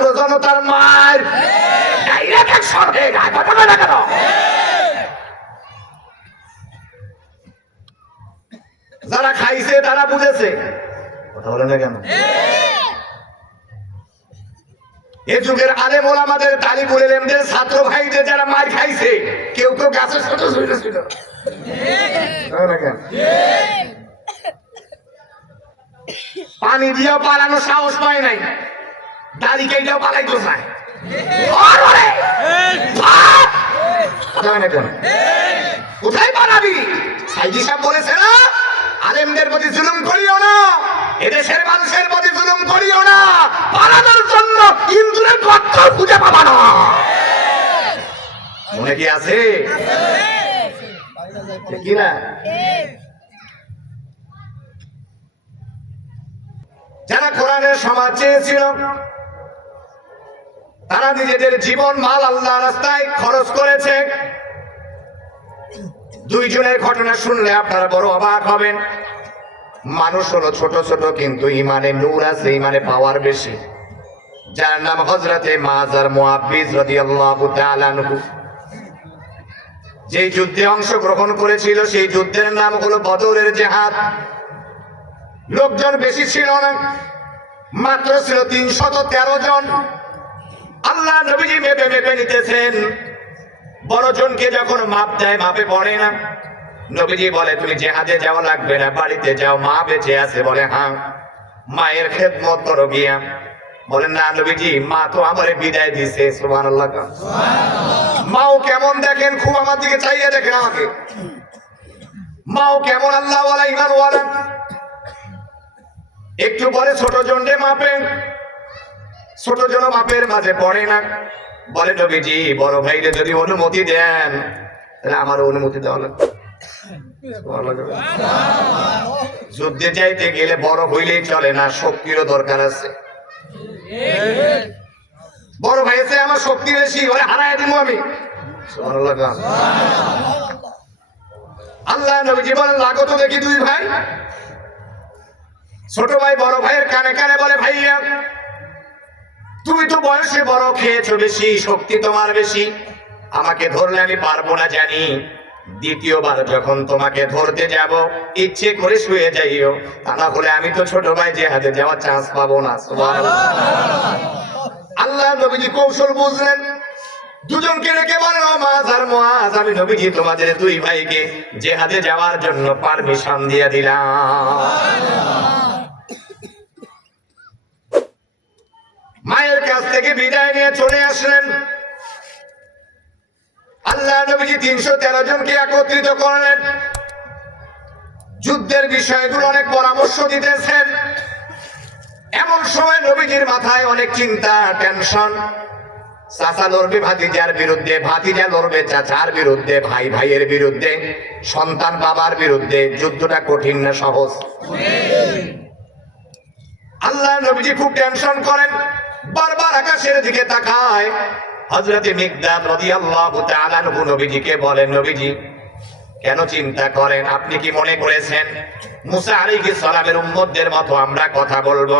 ছাত্র জনতার বলে যারা খাইছে, তারা বুঝেছে। কথা বলে না কেন? এ যুগের আলেম ওলামাদের তালিবুল এলেমদের ছাত্র ভাইদের যারা মার খাইছে, কেউ কেউ গাছে ছোট ছোট ছিল পানি দিয়েও পালানো সাহস পায় নাই। দাড়ি! যায়। না কেন? কোথায় পালাবি? সাইদি সাহেব বলেছে না আলেমদের প্রতি জুলুম করিও না এদেশের মানুষের প্রতি জুলুম করিও না পালানোর জন্য ইন্দুরের গর্ত খুঁজে পাবা না। মনে কি আছে? কি না যারা কোরআনের সমাজ চেয়েছিল তারা নিজেদের জীবন, মাল আল্লাহ রাস্তায় খরচ করেছে। দুইজনের ঘটনা শুনলে আপনারা বড় অবাক হবেন। মানুষ হলো ছোট ছোট, কিন্তু ইমানে নূর আছে ইমানে পাওয়ার বেশি। যার নাম হজরতে মাজার মুআব্বিজ রাদিয়াল্লাহু তাআলা আনহু। যেই যুদ্ধে অংশগ্রহণ করেছিল, সেই যুদ্ধের নাম হলো বদরের জেহাদ। লোকজন বেশি ছিল না, মাত্র ছিল তিনশত তেরো জন। আল্লাহ নবীজি মেপে মেপে নিতেছেন। বড় জনকে যখন মাপ দেয় মাপে পড়ে না। নবীজি বলে তুমি জেহাদে যাওয়া লাগবে না। বাড়িতে যাও মা বেঁচে আছে বলে হ্যাঁ মায়ের খেদমত করো গিয়া। বলে না নবীজি মা তো আমারে বিদায় দিছে সুবহানাল্লাহ। মাও কেমন দেখেন খুব আমার দিকে চাইয়ে দেখেন আমাকে। মাও কেমন আল্লাহ ওয়ালা ইমান ওয়ালা একটু পরে ছোট জন্ডে মাপেন ছোট জন বাপের মাঝে পড়ে না। বলে নবীজি, বড় ভাইরে যদি অনুমতি দেন, তাহলে আমার অনুমতি দেওয়া লাগবে। যুদ্ধে যাইতে গেলে বড় হইলেই চলে না, শক্তিরও দরকার আছে। বড় ভাই আছে, আমার শক্তি বেশি ওরে হারাই দিব আমি। আল্লাহ নবীজি বলেন, লাগো তো দেখি দুই ভাই। ছোট ভাই বড় ভাইয়ের কানে কানে বলে, ভাইয়া তুমি তো বয়সে বড়, খেয়েছো বেশি, শক্তি তোমার বেশি। আমাকে ধরলে আমি পারব না জানি। দ্বিতীয়বার যখন তোমাকে ধরতে যাব, ইচ্ছে করে শুয়ে যাইও। তা না হলে আমি তো ছোট ভাই, যে হাতে যাওয়ার চান্স পাবো না। আল্লাহ নবীজি কৌশল বুঝলেন। দুজনকে রেখে বলেন ও মাছ আর মাছ আমি নবীজি তোমাদের দুই ভাইকে জেহাদে যাওয়ার জন্য পারমিশন দিয়ে দিলাম। মায়ের কাছ থেকে বিদায় নিয়ে চলে আসলেন। আল্লাহ নবীজি তিনশো তেরো জনকে একত্রিত করলেন। যুদ্ধের বিষয়গুলো অনেক পরামর্শ দিতেছেন। এমন সময় নবীজির মাথায় অনেক চিন্তা টেনশন। চাচা লড়বে ভাতিজার বিরুদ্ধে ভাতিজা লড়বে চাচার বিরুদ্ধে ভাই ভাইয়ের বিরুদ্ধে সন্তান বাবার বিরুদ্ধে যুদ্ধটা কঠিন না সহজ? আল্লাহ নবীজি খুব টেনশন করেন। বারবার আকাশের দিকে তাকায়। হযরতে মিকদাদ রাদিয়াল্লাহু তাআলা নবীজিকে বলেন, নবীজি, কেন চিন্তা করেন? আপনি কি মনে করেছেন মুসা আলাইহিস সালামের উম্মতদের মতো আমরা কথা বলব?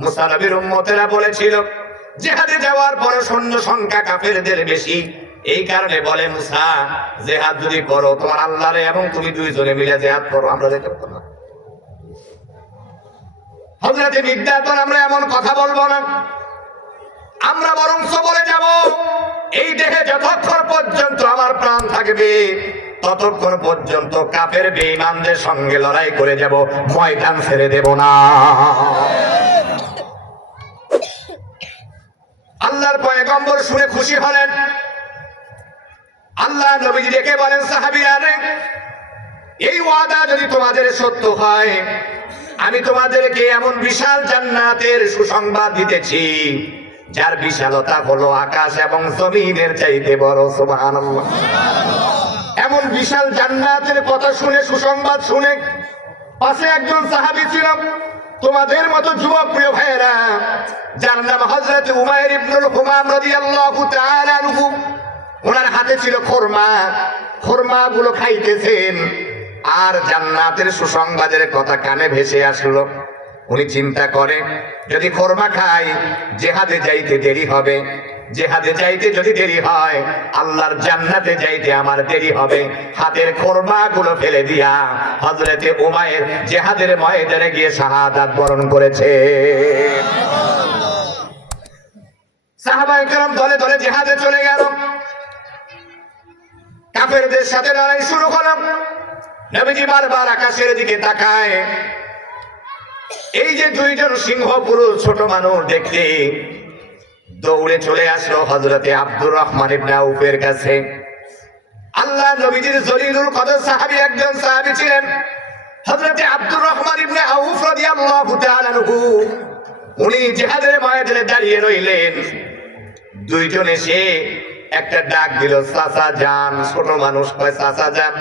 মুসা নবীর উম্মতেরা বলেছিল, জেহাদে যাওয়ার পর সৈন্য সংখ্যা কাফেরদের বেশি। এই কারণে বলে মুসা, জেহাদ যদি করো, তোমার আল্লাহরে এবং তুমি দুইজনে মিলে জেহাদ করো, আমরা যেতে পারব না। হজরতে বিদ্যাতন আমরা এমন কথা বলব না। আমরা বরং বলে যাব, এই দেহে যতক্ষণ পর্যন্ত আমার প্রাণ থাকবে, ততক্ষণ পর্যন্ত কাপের বেঈমানদের সঙ্গে লড়াই করে যাব, ময়দান ছেড়ে দেব না। আল্লাহর পয়গম্বর শুনে খুশি হলেন। আল্লাহ নবীজি ডেকে বলেন সাহাবীরা এই ওয়াদা যদি তোমাদের সত্য হয় আমি তোমাদেরকে এমন বিশাল জান্নাতের সুসংবাদ দিতেছি, যার বিশালতা হলো আকাশ এবং জমিনের চাইতে বড়, সুবহানাল্লাহ। এমন বিশাল জান্নাতের কথা শুনে, সুসংবাদ শুনে পাশে একজন সাহাবী ছিল, তোমাদের মতো যুবক প্রিয় ভাইয়েরা, যার নাম হযরত উমাইর ইবনুল হুমাম রাদিয়াল্লাহু তাআলা ওনার হাতে ছিল খোরমা। খোরমা গুলো খাইতেছেন। আর জান্নাতের সুসংবাদের কথা কানে ভেসে আসলো। উনি চিন্তা করে, যদি খোরমা খাই, জেহাদে যাইতে দেরি হবে। জেহাদে যাইতে যদি দেরি হয়, আল্লাহর জান্নাতে যাইতে আমার দেরি হবে। হাতের খোরমা গুলো ফেলে দিয়া হজরতে উমায়ের জেহাদের ময়দানে গিয়ে শাহাদাত বরণ করেছে। সাহাবায়ে দলে দলে জেহাদে চলে গেল। কাফেরদের সাথে লড়াই শুরু হলো। নবীজি বারবার আকাশের দিকে তাকায়। এই যে দুইজন সিংহ পুরুষ, ছোট মানুষ দেখতে দৌড়ে চলে আসলো হজরতে আব্দুর রহমান ইবনে আউফের কাছে। আল্লাহ নবীজির জলিলুল কদর সাহাবী একজন সাহাবী ছিলেন। হযরতে আব্দুর রহমান ইবনে আউফ রাদিয়াল্লাহু তাআলা আনহু, উনি জিহাদের ময়দানে দাঁড়িয়ে রইলেন। দুইজন এসে একটা ডাক দিল, চাচা যান। ছোট মানুষ কয়, চাচা যান।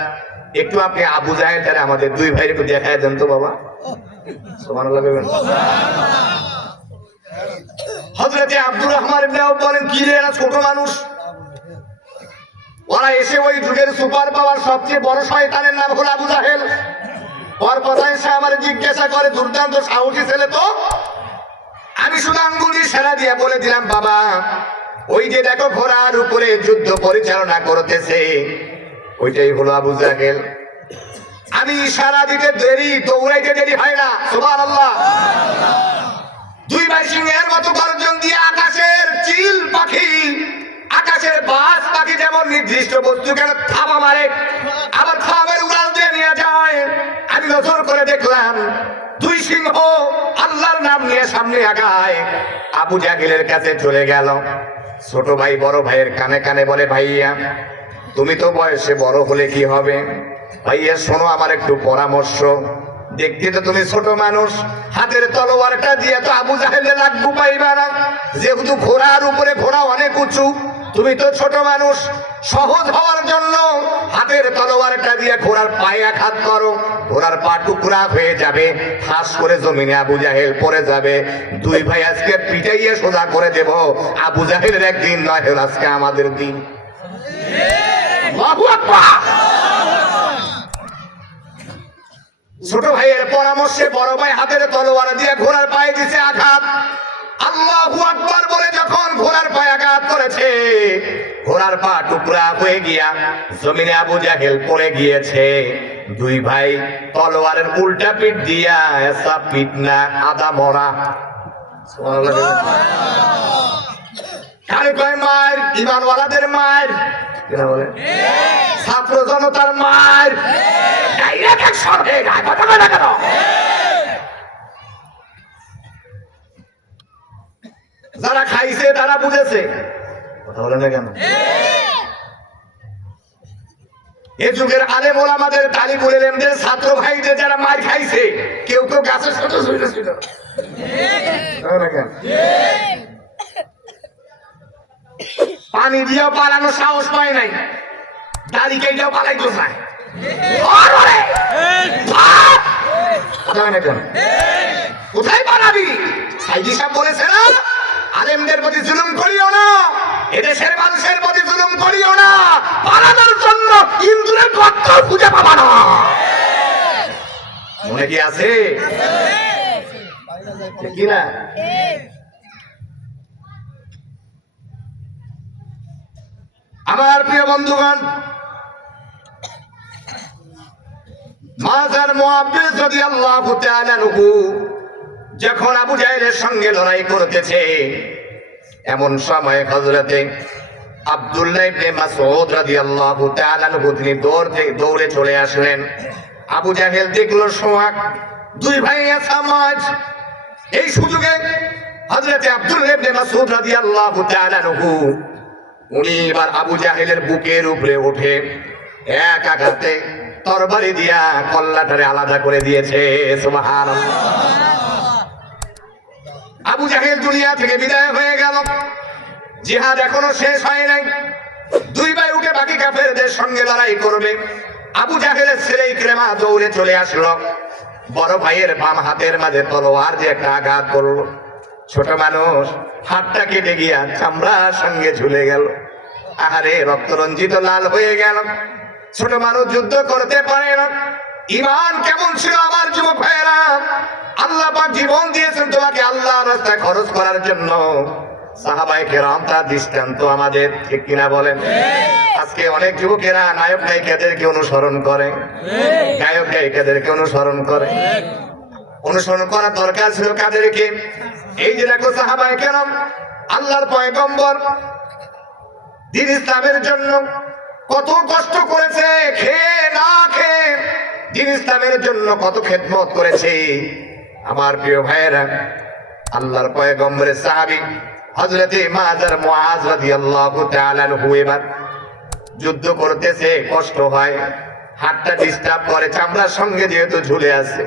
একটু আপনি আবু জাহেল তাহলে আমাদের দুই ভাইয়ের একটু দেখায় দেন তো বাবা। সুবহানাল্লাহ বলবেন। হযরতে আব্দুর রহমান বলেন, কি রে ছোট মানুষ? ওরা এসে ওই যুগের সুপার পাওয়ার সবচেয়ে বড় শয়তানের নাম হলো আবু জাহেল। ওর কথা এসে আমার জিজ্ঞাসা করে, দুর্দান্ত সাহসী ছেলে তো? আমি শুধু আঙ্গুলি সেরা দিয়ে বলে দিলাম, বাবা, ওই যে দেখো ঘোড়ার উপরে যুদ্ধ পরিচালনা করতেছে ওইটাই হলো আবু জাহেল। আমি ইশারা দিতে দেরি, দৌড়াইতে দেরি হয় না আল্লাহ দুই ভাই সিংহের মতো গর্জন দিয়ে আকাশের চিল পাখি, আকাশের বাস পাখি যেমন নির্দিষ্ট বস্তু কেন থাবা মারে, আবার থামের উড়াল দিয়ে নিয়ে যায়। আমি নজর করে দেখলাম, দুই সিংহ আল্লাহর নাম নিয়ে সামনে আগায়। আবু জাহিলের কাছে চলে গেল। ছোট ভাই, বড় ভাইয়ের কানে কানে বলে, ভাইয়া তুমি তো বয়সে বড় হলে কি হবে? ভাইয়া, শোনো আমার একটু পরামর্শ। দেখতে তো তুমি ছোট মানুষ, হাতের তলোয়ারটা দিয়ে তো আবু জাহেলে লাগবো পাইবা না। যেহেতু ঘোড়ার উপরে ঘোড়া অনেক উঁচু, তুমি তো ছোট মানুষ, সহজ হওয়ার জন্য হাতের তলোয়ারটা দিয়ে ঘোড়ার পায়ে আঘাত করো। ঘোড়ার পা টুকরা হয়ে যাবে, ঠাস করে জমিনে আবু জাহেল পড়ে যাবে। দুই ভাই আজকে পিটাইয়ে সোজা করে দেব। আবু জাহেলের একদিন নয় আজকে আমাদের দিন। ছোট ভাইয়ের পরামর্শে বড় ভাই হাতের তলোয়ার দিয়ে ঘোড়ার পায়ে দিছে আঘাত। আল্লাহু আকবার বলে যখন ঘোড়ার পায়ে আঘাত করেছে ঘোড়ার পা টুকরা হয়ে গিয়া জমিনে আবু জাহেল পড়ে গিয়েছে। দুই ভাই তলোয়ারের উল্টা পিঠ দিয়া এসা পিঠ না আদা মরা। কারে কয় মায়ের? ইমানওয়ালাদের মায়ের। ছাত্র জনতার কেন? যারা খাইছে, তারা বুঝেছে। কথা বলে না কেন? এ যুগের আলেম ওলামাদের তালি বলে লেমদের ছাত্র ভাইদের যারা মার খাইছে, কেউ কেউ গাছের শুয়ে ছিল পানি দিয়ে পালানো সাহস পায় নাই। দাড়ি না ধর কোথায় কেন? কোথায় পালাবি? সাইদি সাহেব বলেছে না আলেমদের প্রতি জুলুম করিও না এদেশের মানুষের প্রতি জুলুম করিও না পালানোর জন্য ইন্দুরের গর্ত খুঁজে পাবা না। মনে কি আছে? কি আমার প্রিয় বন্ধুগণ যখন আবু জাহেলের সঙ্গে লড়াই করতেছে, এমন সময় হযরতে আব্দুল্লাহ তিনি দৌড় দৌড়ে চলে আসলেন। আবু জাহেল দেখল সোহাগ, দুই ভাই সমাজ এই সুযোগে হযরতে আব্দুল্লাহ ইবনে মাসউদ রাদিয়াল্লাহু তাআলা উনি এবার আবু জাহেলের বুকের উপরে উঠে এক আঘাতে তরবারি দিয়া কল্লাটারে আলাদা করে দিয়েছে। সুবহানাল্লাহ। আবু জাহেল দুনিয়া থেকে বিদায় হয়ে গেল। জিহাদ এখনও শেষ হয় নাই। দুই ভাই উঠে বাকি কাফেরদের সঙ্গে লড়াই করবে। আবু জাহেলের ছেলে ইকরেমা দৌড়ে চলে আসলো। বড় ভাইয়ের বাম হাতের মাঝে তলোয়ার যে একটা আঘাত করল। ছোট মানুষ হাতটা কেটে গিয়া চামড়ার সঙ্গে ঝুলে গেল। আহারে রক্তরঞ্জিত লাল হয়ে গেল। ছোট মানুষ যুদ্ধ করতে পারে না। ইমান কেমন ছিল আমার যুবক ভাইয়েরা? আল্লাহ পাক জীবন দিয়েছেন তোমাকে আল্লাহ রাস্তায় খরচ করার জন্য। সাহাবাই কেরাম তার দৃষ্টান্ত আমাদের ঠিক কিনা বলেন? আজকে অনেক যুবকেরা নায়ক নায়িকাদেরকে অনুসরণ করে। গায়ক গায়িকাদেরকে অনুসরণ করে। অনুসরণ করার দরকার ছিল কাদেরকে। এই যে দেখো সাহাবাই কেরাম, আল্লাহর পয়গম্বর দিন ইসলামের জন্য কত কষ্ট করেছে, খেয়ে না খেয়ে দিন ইসলামের জন্য কত খেদমত করেছে। আমার প্রিয় ভাইয়েরা, আল্লাহর পয়গম্বরের সাহাবী হযরতে মাজার মুআজ রাদিয়াল্লাহু তাআলা আনহু এবার যুদ্ধ করতেছে, কষ্ট হয়, হাতটা ডিস্টার্ব করে, চামড়ার সঙ্গে যেহেতু ঝুলে আছে।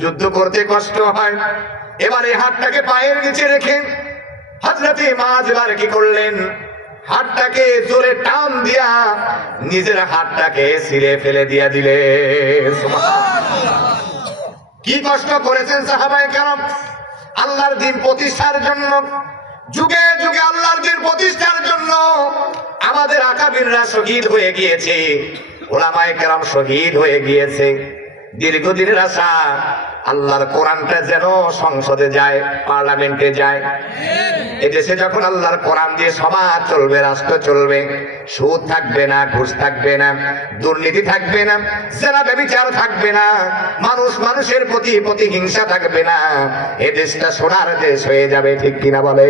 যুদ্ধ করতে কষ্ট হয়। এবার এই হাতটাকে পায়ের নিচে রেখে হজরতে মাঝ এবার কি করলেন? হাতটাকে জোরে টান দিয়া নিজের হাতটাকে ছিঁড়ে ফেলে দিয়া দিলে। কি কষ্ট করেছেন সাহাবাই কেন আল্লাহর দিন প্রতিষ্ঠার জন্য, যুগে যুগে আল্লাহর দিন প্রতিষ্ঠার জন্য আমাদের আকাবিররা শহীদ হয়ে গিয়েছে। ওলামায় কেরাম শহীদ হয়ে গিয়েছে। দীর্ঘদিনের আশা, আল্লাহর কোরআনটা যেন সংসদে যায়, পার্লামেন্টে যায়। এদেশে যখন আল্লাহর কোরআন দিয়ে সমাজ চলবে, রাষ্ট্র চলবে, সুদ থাকবে না, ঘুষ থাকবে না, দুর্নীতি থাকবে না, জেনা ব্যবিচার থাকবে না, মানুষ মানুষের প্রতি প্রতিহিংসা থাকবে না এ দেশটা সোনার দেশ হয়ে যাবে, ঠিক কিনা বলে?